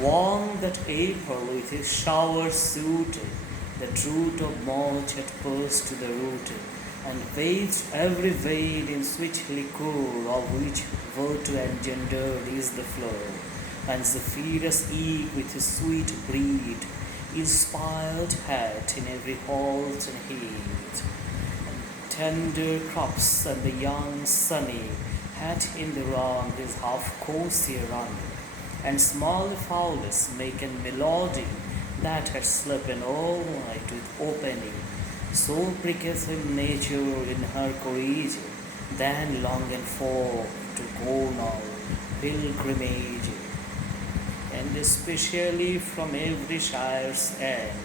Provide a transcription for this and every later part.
Warm that April with his shower suited, the root of March had burst to the root, and waved every veil in sweet liquor, of which virtue engendered is the flow. And Zephyrus eke with his sweet breed, inspired hat in every halt and heat, and tender crops and the young sunny had in the round his half coursier run, and small fowls making melody that had slept all night with opening. So pricketh him nature in her courage, then longing for to go now pilgrimage, and especially from every shire's end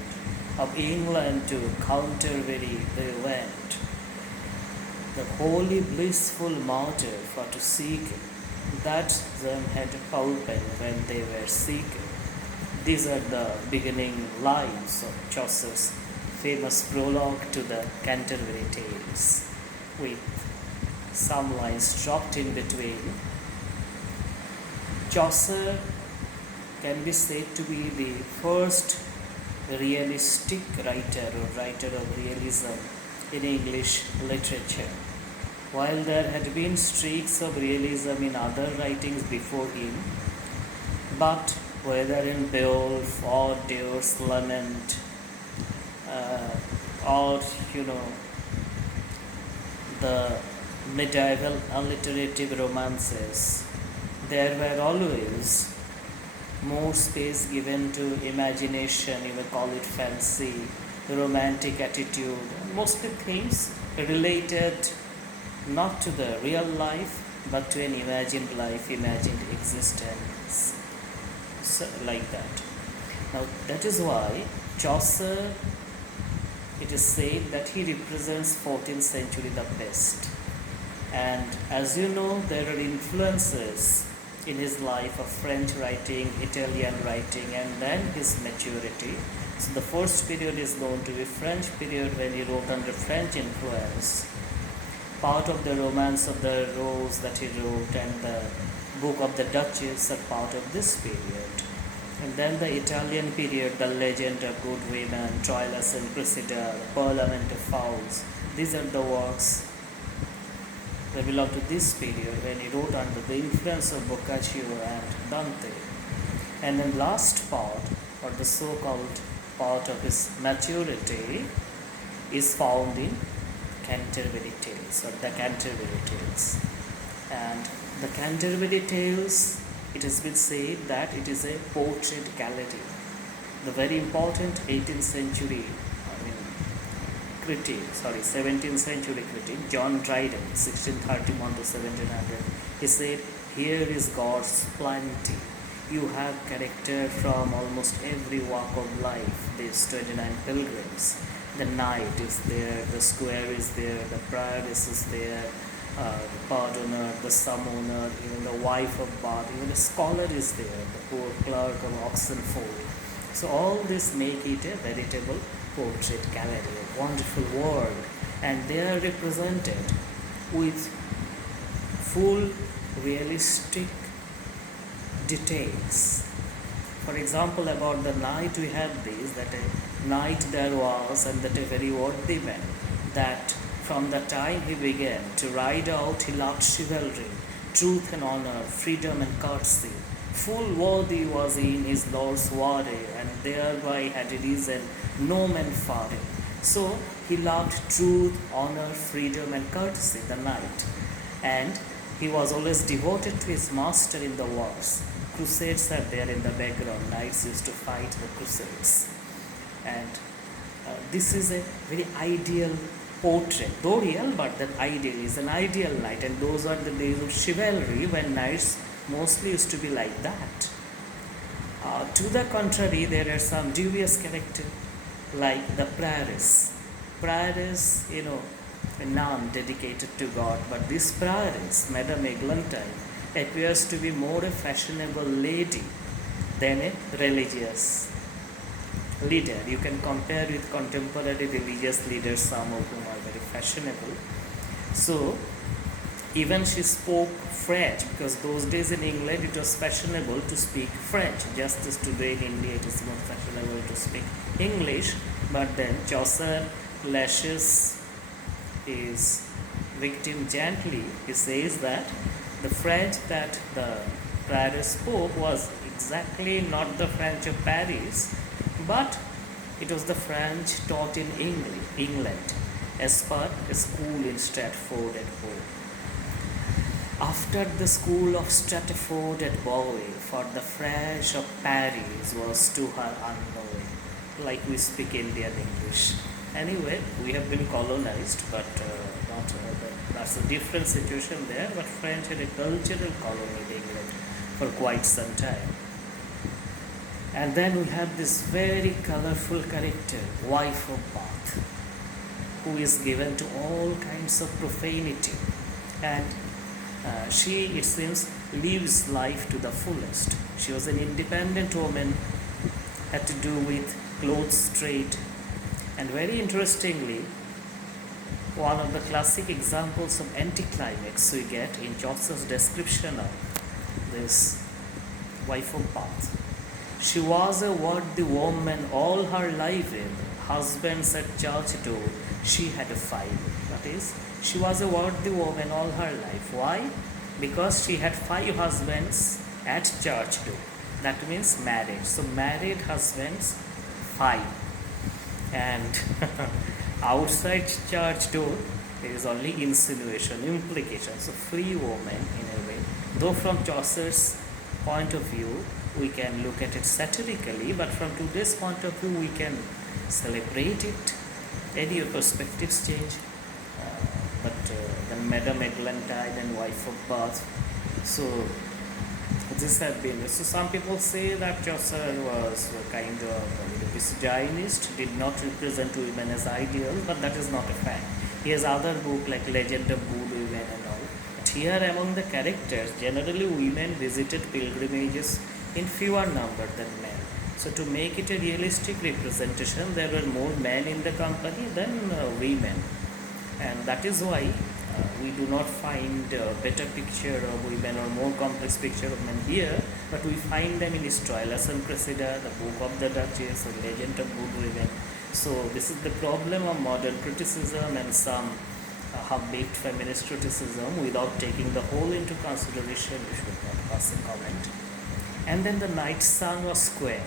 of England to Canterbury they went, the holy blissful martyr for to seek that them had opened when they were sick. These are the beginning lines of Chaucer's famous prologue to the Canterbury Tales, with some lines dropped in between. Chaucer can be said to be the first realistic writer or writer of realism in English literature. While there had been streaks of realism in other writings before him, but whether in Beowulf or Deus Lament, or the medieval alliterative romances, there were always more space given to imagination, you may call it fancy, romantic attitude, mostly things related not to the real life but to an imagined life, imagined existence, so, like that. Now that is why Chaucer, it is said that he represents 14th century the best. And as you know, there are influences in his life of French writing, Italian writing, and then his maturity. So the first period is known to be French period, when he wrote under French influence. Part of the Romance of the Rose that he wrote and the Book of the Duchess are part of this period. And then the Italian period, the Legend of Good Women, Troilus and Cressida, Parliament of Fowls. These are the works that belong to this period when he wrote under the influence of Boccaccio and Dante. And then last part, or the so-called part of his maturity, is found in Canterbury Tales or the Canterbury Tales. And the Canterbury Tales, it has been said that it is a portrait gallery. The very important 18th century, 17th century critic, John Dryden, 1631 to 1700, he said, "Here is God's plenty. You have character from almost every walk of life, these 29 pilgrims. The knight is there, the squire is there, the prioress is there, the pardoner, the summoner, even the wife of Bath, even the scholar is there, the poor clerk of Oxenford." So all this make it a veritable portrait gallery, a wonderful world, and they are represented with full realistic details. For example, about the knight we have this, that a knight there was, and that a very worthy man, that from the time he began to ride out he loved chivalry, truth and honor, freedom and courtesy. Full worthy was he in his lord's warday, and thereby had risen no man fare. So he loved truth, honor, freedom and courtesy, the knight, and he was always devoted to his master in the wars. Crusades are there in the background. Knights used to fight the crusades, and this is a very ideal portrait, though real, but that ideal is an ideal knight, and those are the days of chivalry when knights mostly used to be like that. To the contrary, there are some dubious characters like the prioress. Prioress, a nun dedicated to God, but this prioress, Madame Eglantine, appears to be more a fashionable lady than a religious leader. You can compare with contemporary religious leaders, some of whom are very fashionable. So Even she spoke French, because those days in England it was fashionable to speak French, just as today in India it is more fashionable to speak English. But then Chaucer lashes his victim gently. He says that the French that the prior spoke was exactly not the French of Paris, but it was the French taught in England as per a school in Stratford at Bow. After the school of Stratford at Bowie, for the French of Paris was to her unknowing, like we speak Indian English. Anyway, we have been colonized, but that's a different situation there. But French had a cultural colony in England for quite some time. And then we have this very colorful character, wife of Bath, who is given to all kinds of profanity, and she, it seems, lives life to the fullest. She was an independent woman, had to do with clothes trade, and very interestingly, one of the classic examples of anticlimax we get in Chaucer's description of this wife of Bath. She was a worthy woman all her life, husbands at church door, she had a five. That is, she was a worthy woman all her life. Why? Because she had 5 husbands at church door. That means married. So married husbands 5. And outside church door there is only insinuation, implication. So free woman in a way. Though from Chaucer's point of view we can look at it satirically, but from today's point of view we can celebrate it. Any perspectives change. But then Madame Eglantine and wife of Bath. So this had been. So some people say that Chaucer was a kind of misogynist, did not represent women as ideals, but that is not a fact. He has other books like Legend of Good Women and all. But here among the characters, generally women visited pilgrimages in fewer number than men. So to make it a realistic representation, there were more men in the company than women. And that is why we do not find a better picture of women or more complex picture of men here, but we find them in his Troilus and Cressida, the Book of the Duchess, or Legend of Good Women. So this is the problem of modern criticism and some half-baked feminist criticism. Without taking the whole into consideration, we should not pass a comment. And then the night sun was squared.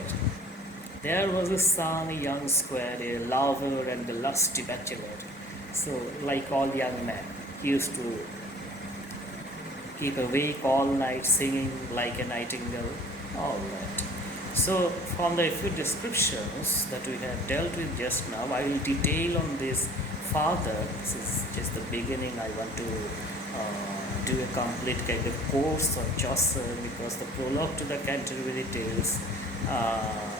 There was a son, a young square, a lover and a lusty bachelor. So, like all young men, he used to keep awake all night singing like a nightingale, all that. So, from the few descriptions that we have dealt with just now, I will detail on this further. This is just the beginning. I want to do a complete kind of course on Chaucer, because the prologue to the Canterbury Tales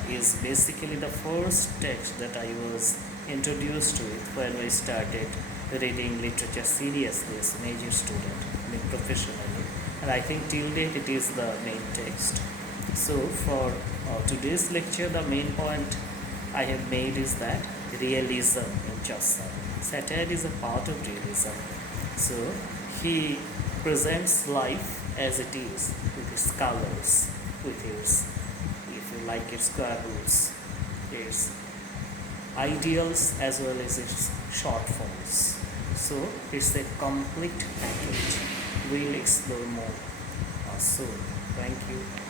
is basically the first text that I was introduced to it when we started reading literature seriously as a major student, professionally, and I think till date it is the main text. So for today's lecture, the main point I have made is that realism in Chaucer. Satire is a part of realism. So he presents life as it is, with its colors, with its, if you like, its square roots, its ideals as well as its shortfalls. So it's a complete package. We'll explore more soon. Thank you.